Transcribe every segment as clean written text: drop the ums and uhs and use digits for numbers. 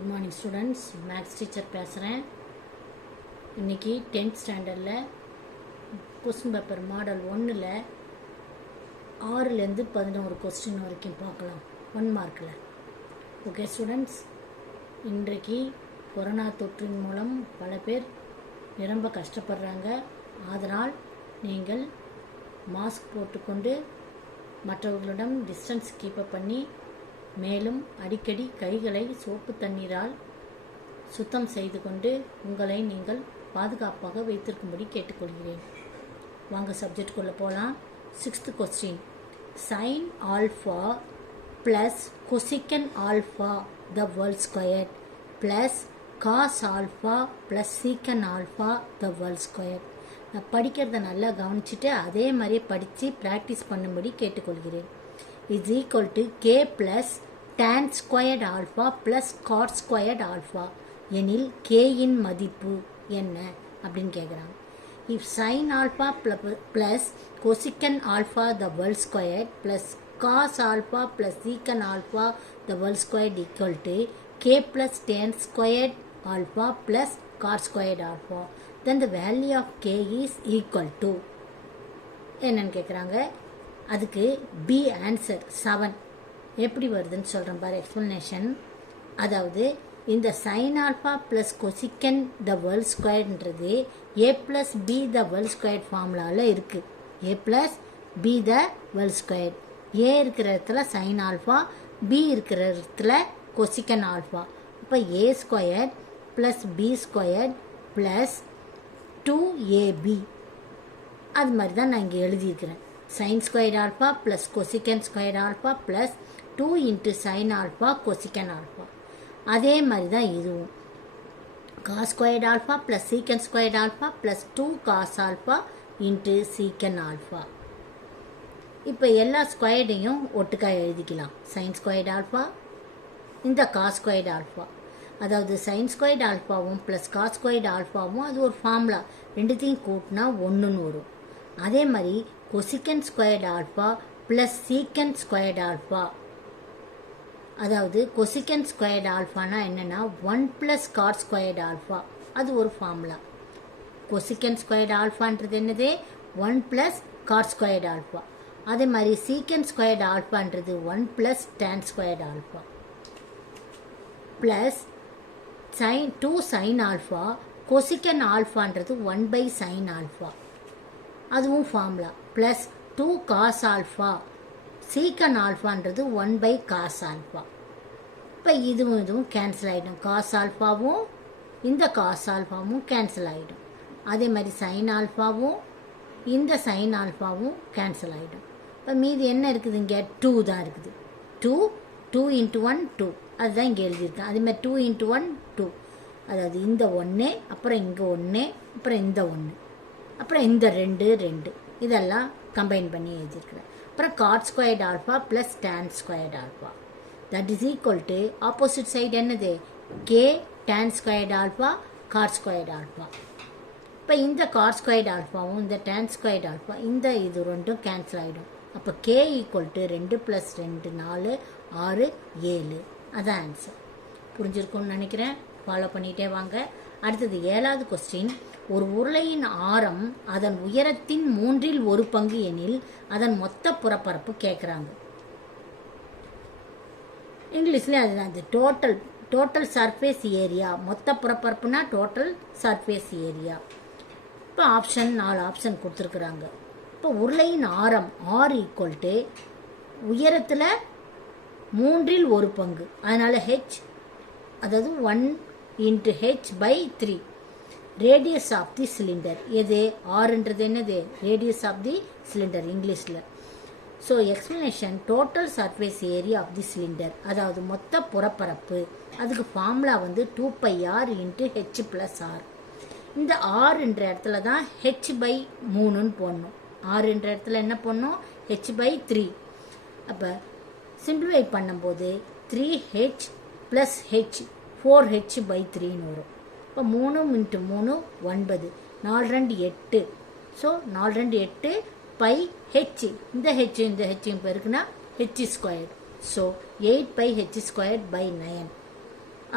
Good morning students, maths teacher பேசுகிறேன். இன்றைக்கி 10th ஸ்டாண்டர்டில் கொஸ்டின் பேப்பர் மாடல் 1ல் 6லேருந்து 11 கொஸ்டின் வரைக்கும் பார்க்கலாம், 1 மார்க்கில். ஓகே ஸ்டூடெண்ட்ஸ், இன்றைக்கு கொரோனா தொற்றின் மூலம் பல பேர் ரொம்ப கஷ்டப்படுறாங்க. அதனால் நீங்கள் மாஸ்க் போட்டுக்கொண்டு மற்றவர்களிடம் டிஸ்டன்ஸ் கீப்பப் பண்ணி, மேலும் அடிக்கடி கைகளை சோப்பு தண்ணீரால் சுத்தம் செய்து கொண்டு உங்களை நீங்கள் பாதுகாப்பாக வைத்திருக்கும்படி கேட்டுக்கொள்கிறேன். வாங்க சப்ஜெக்டுக்குள்ளே போகலாம். 6th question, sin alpha plus cosecant alpha the whole square plus cos alpha plus secant alpha the whole square. நான் படிக்கிறத நல்லா கவனிச்சுட்டு அதே மாதிரி படித்து ப்ராக்டிஸ் பண்ணும்படி கேட்டுக்கொள்கிறேன். is equal to k plus tan squared alpha plus cot squared alpha எனில் k இன் மதிப்பு என்ன அப்படின்னு கேட்குறாங்க. if sin alpha plus cosecant alpha the whole squared plus cos alpha plus secant alpha the whole squared equal to k plus tan squared alpha plus cot squared alpha, then the value of k is equal to என்னன்னு கேட்குறாங்க. அதுக்கு B answer 7 எப்படி வருதுன்னு சொல்கிறேன் பாரு, explanation. அதாவது இந்த sine alpha plus cosine the whole ஸ்கொயர்ன்றது a plus b the whole square ஃபார்முலாவில் இருக்குது. A plus b the whole square, a இருக்கிற இடத்துல சைன் ஆல்ஃபா, பி இருக்கிற இடத்துல கொசிக்கன் ஆல்ஃபா. இப்போ a square plus b square plus 2ab, அது மாதிரி தான் நான் இங்கே எழுதியிருக்கிறேன். sin squared alpha plus cosecant squared alpha plus 2 into sin alpha cosecant alpha. அதே மாதிரி தான் இதுவும் cos squared alpha plus secant squared alpha plus 2 cos alpha into secant alpha. இப்போ எல்லா ஸ்கொயர்டையும் ஒட்டுக்கா எழுதிக்கலாம். sin squared alpha இந்த cos squared alpha, அதாவது sin squared alphaவும் plus cos squared alphaவும் அது ஒரு ஃபார்முலா, ரெண்டுத்தையும் கூட்டினா 1ன்னு வரும். அதே மாதிரி cosecant squared alpha plus secant squared alpha, அதாவது cosecant squared alphaனா என்னன்னா 1 plus cot squared alpha, அது ஒரு ஃபார்முலா. cosecant squared alphaன்றது என்னது 1 plus cot squared alpha. அதே மாதிரி secant squared alphaன்றது 1 plus tan squared alpha plus 2 sin alpha. cosecant alphaன்றது 1 by sin alpha, அதுவும் formula. Plus 2 cos alpha, secant alphaன்றது 1 by cos alpha. இப்போ இதுவும் cancel ஆகிடும். cos alphaவும் இந்த cos alphaவும் கேன்சல் ஆகிடும். அதே மாதிரி sin alphaவும் இந்த sin alphaவும் கேன்சல் ஆகிடும். இப்போ மீதி என்ன இருக்குது, இங்கே 2 தான் இருக்குது. 2 into 1 2, அதுதான் இங்கே எழுதியிருக்கேன். அதே மாதிரி 2 into 1 2, அதாவது இந்த 1, அப்புறம் இங்கே 1, அப்புறம் இந்த 1, அப்புறம் இந்த 2 இதெல்லாம் கம்பைன் பண்ணி எழுதியிருக்கிறேன். அப்புறம் cot squared alpha plus tan squared alpha that is equal to opposite side என்னது, கே tan squared alpha cot squared alpha. இப்போ இந்த காட் ஸ்கொயர்ட் ஆல்ஃபாவும் இந்த டேன் ஸ்கொயர்ட் ஆல்ஃபா இந்த இது ரெண்டும் கேன்சல் ஆகிடும். அப்போ கே ஈக்குவல் டு 2 + 2 4 6 7, அதான் ஆன்சர். புரிஞ்சிருக்கும்னு நினைக்கிறேன். ஃபாலோ பண்ணிகிட்டே வாங்க. அடுத்தது 7வது கொஸ்டின், ஒரு உருளையின் ஆரம் அதன் உயரத்தின் 1/3 பங்கு எனில் அதன் மொத்த புறப்பரப்பு கேட்குறாங்க. இங்கிலீஷ்லேயே அதுதான், அது டோட்டல் சர்ஃபேஸ் ஏரியா. மொத்த புறப்பரப்புனா டோட்டல் சர்ஃபேஸ் ஏரியா. இப்போ ஆப்ஷன் 4 ஆப்ஷன் கொடுத்துருக்குறாங்க. இப்போ உருளையின் ஆரம் ஆர் ஈக்குவல் டு உயரத்தில் 1/3 பங்கு, அதனால் ஹெச், அதாவது 1 into h by 3. Radius of the cylinder எது, ஆறுன்றது என்னது, ரேடியஸ் ஆஃப் தி சிலிண்டர் இங்கிலீஷில். So explanation, total surface area of the cylinder, அதாவது மொத்த புறப்பரப்பு. அதுக்கு ஃபார்முலா வந்து 2πr into h plus r. இந்த ஆறுன்ற இடத்துல தான் h by 3ன்னு போடணும். ஆறுன்ற இடத்துல என்ன போடணும், h by 3. அப்போ சிம்பிளிஃபை பண்ணும்போது 3h plus h 4h by 3ன்னு வரும். இப்போ 3 × 3 9, 4 2 8. ஸோ 4 2 8 பை ஹெச், இந்த ஹெச்சையும் பெருக்குனா h². So 8πh² by 9.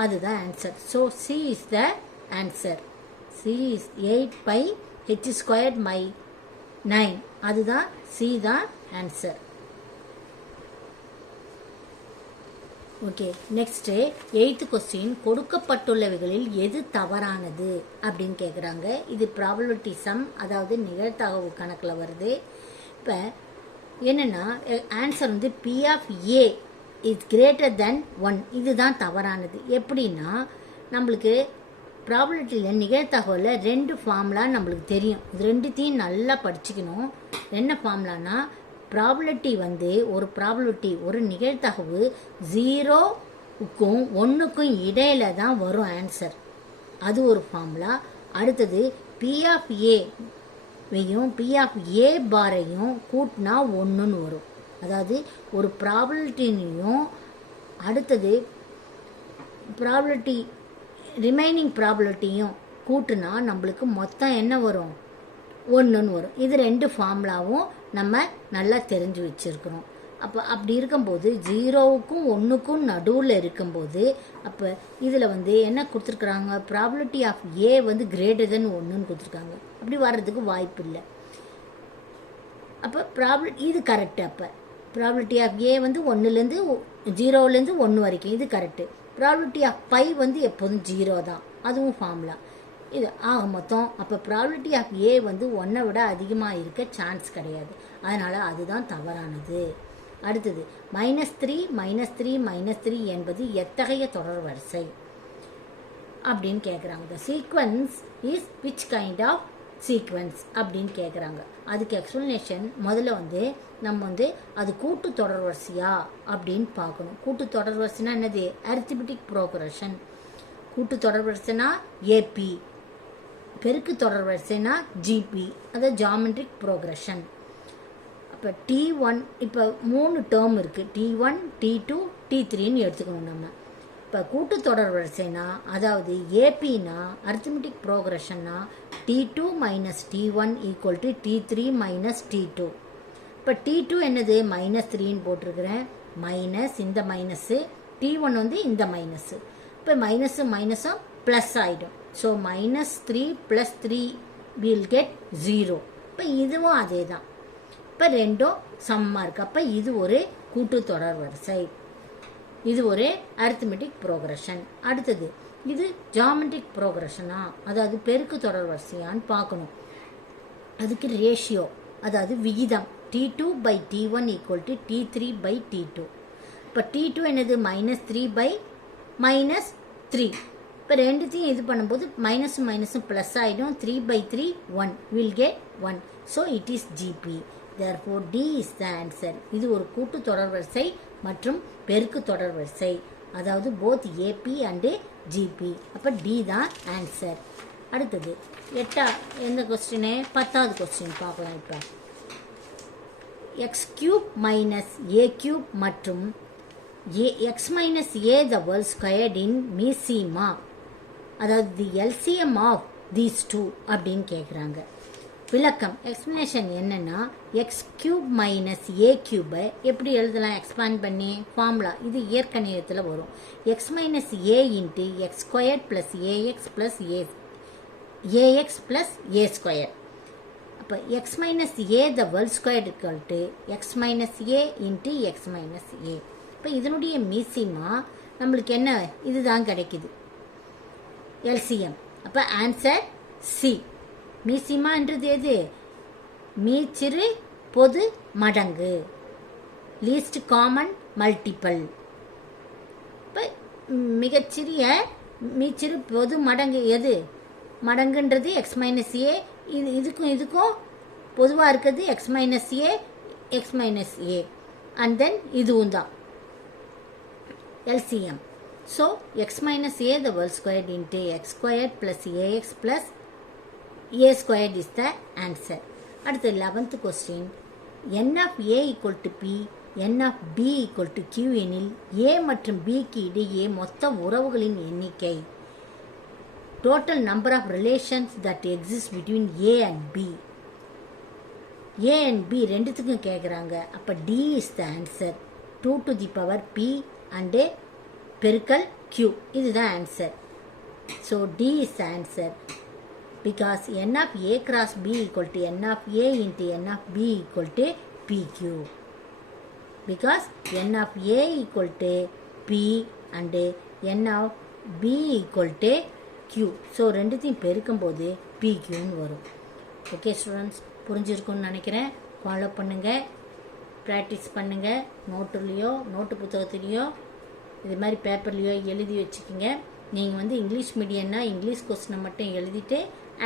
அதுதான் answer. So C is the answer. C is 8 by h squared by 9. அதுதான் சி தான் answer. Okay, next 8th question. கொடுக்கப்பட்டுள்ளவைகளில் எது தவறானது அப்படின்னு கேட்குறாங்க. இது ப்ராபபிலிட்டி சம், அதாவது நிகழ்தகவு கணக்கில் வருது. இப்போ என்னென்னா ஆன்சர் வந்து P of A is greater than 1. இதுதான் தவறானது. எப்படின்னா நம்மளுக்கு ப்ராபபிலிட்டியில் நிகழ்தகவில் 2 ஃபார்முலா நம்மளுக்கு தெரியும். இது ரெண்டுத்தையும் நல்லா படிச்சுக்கணும். என்ன ஃபார்முலானா ப்ராபபிலிட்டி வந்து ஒரு நிகழ்தகவு 0க்கும் 1க்கும் இடையில தான் வரும் ஆன்சர். அது ஒரு ஃபார்முலா. அடுத்தது P ஆஃப் ஏவையும் P ஆஃப் ஏ பாரையும் கூட்டினா 1ன்னு வரும். அதாவது ஒரு ப்ராபபிலிட்டியும் அடுத்தது ப்ராபபிலிட்டி ரிமைனிங் ப்ராபபிலிட்டியும் கூட்டுனா நம்மளுக்கு மொத்தம் என்ன வரும்? 1ன்னு வரும். இது 2 ஃபார்முலாவும் நம்ம நல்லா தெரிஞ்சு வச்சுருக்கிறோம். அப்படி இருக்கும்போது 0க்கும் 1க்கும் நடுவில் இருக்கும்போது அப்போ இதில் வந்து என்ன கொடுத்துருக்குறாங்க? ப்ராபபிலிட்டி ஆஃப் ஏ வந்து கிரேட்டர் தென் 1ன்னு கொடுத்துருக்காங்க. அப்படி வர்றதுக்கு வாய்ப்பு இல்லை. அப்போ இது கரெக்டு. அப்போ ப்ராபபிலிட்டி ஆஃப் ஏ வந்து 1லேருந்து 0லேருந்து 1 வரைக்கும் இது கரெக்டு. ப்ராபபிலிட்டி ஆஃப் பை வந்து எப்போதும் 0 தான், அதுவும் ஃபார்முலா. இது ஆக மொத்தம் அப்போ ப்ராபபிலிட்டி ஆஃப் ஏ வந்து 1 விட அதிகமாக இருக்க சான்ஸ் கிடையாது. அதனால் அதுதான் தவறானது. அடுத்தது -3 -3 -3 என்பது எத்தகைய தொடர் வரிசை அப்படின்னு கேட்குறாங்க. The sequence is which kind of sequence அப்படின்னு கேட்குறாங்க. அதுக்கு எக்ஸ்ப்ளனேஷன் முதல்ல வந்து நம்ம வந்து அது கூட்டு தொடர் வரிசையா அப்படின்னு பார்க்கணும். கூட்டு தொடர் வரிசைனா என்னது? Arithmetic progression. கூட்டு தொடர் வரிசைனா ஏபி, பெருக்கு தொடர் வரிசைனா ஜிபி, அதாவது ஜாமெட்ரிக் ப்ரோக்ரஷன். இப்போ T1 இப்போ 3 டேர்ம் இருக்குது. T1 T2 T3ன்னு எடுத்துக்கணும் நம்ம. இப்போ கூட்டு தொடர் வரிசைனா அதாவது ஏபினா arithmetic ப்ரோக்ரஷன்னா T2 - T1 = T3 - T2. இப்போ T2 என்னது? -3ன்னு போட்டிருக்கிறேன். மைனஸ் இந்த மைனஸு, T1 வந்து இந்த மைனஸு. இப்போ மைனஸும் மைனஸும் ப்ளஸ் ஆகிடும். So -3 + 3 will get 0. இப்போ இதுவும் அதே தான். இப்போ ரெண்டும் சமமாக இருக்குது. அப்போ இது ஒரு கூட்டு தொடர் வரிசை, இது ஒரு அரித்மெட்டிக் ப்ரோக்ரஷன். அடுத்தது இது ஜாமெட்ரிக் ப்ரோக்ரஷனா, அதாவது பெருக்கு தொடர் வரிசையான்னு பார்க்கணும். அதுக்கு ரேஷியோ, அதாவது விகிதம் T2/T1 = T3/T2. இப்போ T2 என்னது? -3 - -3. இப்போ ரெண்டுத்தையும் இது பண்ணும்போது மைனஸும் மைனஸும் ப்ளஸ் ஆகிடும். 3/3 1 will get 1. So it is GB. therefore D is the answer. இது ஒரு கூட்டு தொடர் வரிசை மற்றும் பெருக்கு தொடர் வரிசை, அதாவது போத் ஏபி அண்டு ஜிபி. அப்போ டி தான் ஆன்சர். அடுத்தது எந்த கொஸ்டின்? 10வது கொஸ்டின் பார்க்கலாம். இப்போ x³ - a³ மற்றும் x - a the whole squared in மீசிமா, அதாவது தி எல்சிஎம் ஆஃப் தீஸ் 2 அப்படின்னு கேட்குறாங்க. விளக்கம் எக்ஸ்பிளனேஷன் என்னன்னா x³ - a³ எப்படி எழுதலாம்? எக்ஸ்பேண்ட் பண்ணி ஃபார்முலா இது இயற்கணிதத்தில் வரும். x - a × x² + ax + a². அப்போ x - a the whole squared = x - a × x - a. இப்போ இதனுடைய மீசிமா நம்மளுக்கு என்ன? இதுதான் கிடைக்குது, எல்சிஎம். அப்போ ஆன்சர் சி. மீசிமான்றது எது? மீச்சிறு பொது மடங்கு, லீஸ்ட் காமன் மல்டிபிள். இப்போ மிகச்சிறிய மீச்சிறு பொது மடங்கு எது? மடங்குன்றது x - a. இதுக்கும் பொதுவாக இருக்கிறது x - a, x - a. And then இதுவும் தான் LCM. So x - a the whole squared into x² + ax + a² is the answer. அடுத்து 11th question. n of a = p, n of b = q எனில் a மற்றும் b க்கு இடையே மொத்த உறவுகளின் எண்ணிக்கை. Total number of relations that exist between a and b. a and b ரெண்டுத்துக்கும் கேட்குறாங்க. அப்போ d is the answer. 2 to the power p and பெருக்கல் Q. இதுதான் answer. So D is the answer. Because N of A cross B equal to N of A into N of B equal to PQ. Because N of A equal to P and N of B equal to Q. So ரெண்டுத்தையும் பெருக்கும் போது PQன்னு வரும். Okay students, புரிஞ்சிருக்கும்னு நினைக்கிறேன். Follow பண்ணுங்கள், practice பண்ணுங்கள். Note புத்தகத்துலேயோ இது மாதிரி பேப்பர்லேயோ எழுதி வச்சுக்கோங்க. நீங்கள் இங்கிலீஷ் மீடியம்னா இங்கிலீஷ் கொஸ்டினை மட்டும் எழுதிட்டு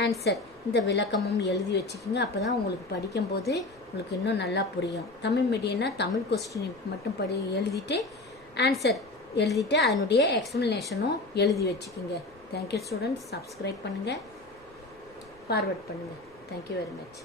ஆன்சர் இந்த விளக்கமும் எழுதி வச்சுக்கோங்க. அப்போ தான் உங்களுக்கு படிக்கும்போது உங்களுக்கு இன்னும் நல்லா புரியும். தமிழ் மீடியம்னா தமிழ் கொஸ்டின் மட்டும் எழுதிட்டு ஆன்சர் எழுதிட்டு அதனுடைய எக்ஸ்ப்ளனேஷனும் எழுதி வச்சுக்கோங்க. Thank you students. சப்ஸ்கிரைப் பண்ணுங்கள், ஃபார்வர்ட் பண்ணுங்கள். Thank you very much.